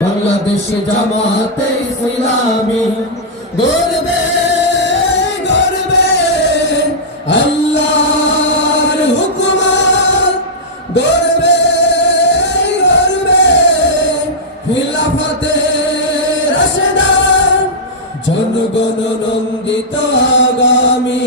বাংলাদেশ জামাতে ইসলামী গর্বে গর্বে আল্লাহর হুকুমত গর্বে গর্বে খিলাফতে জনগণ নন্দিত আগামী,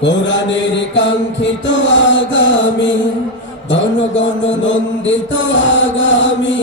কোরআনের কাঙ্ক্ষিত আগামী, জনগণ নন্দিত আগামী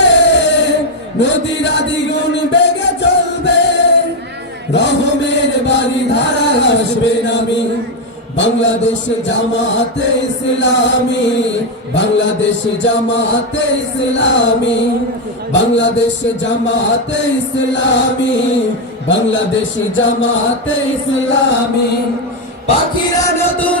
নদীরা দ্বিগুণ বেগে চলবে। রহমের বাড়ি ধারা আসবে নামি। বাংলাদেশ জামাতে ইসলামী, বাংলাদেশ জামাতে ইসলামী, বাংলাদেশ জামাতে ইসলামী, বাংলাদেশ জামাতে ইসলামী। পাখিরা নতুন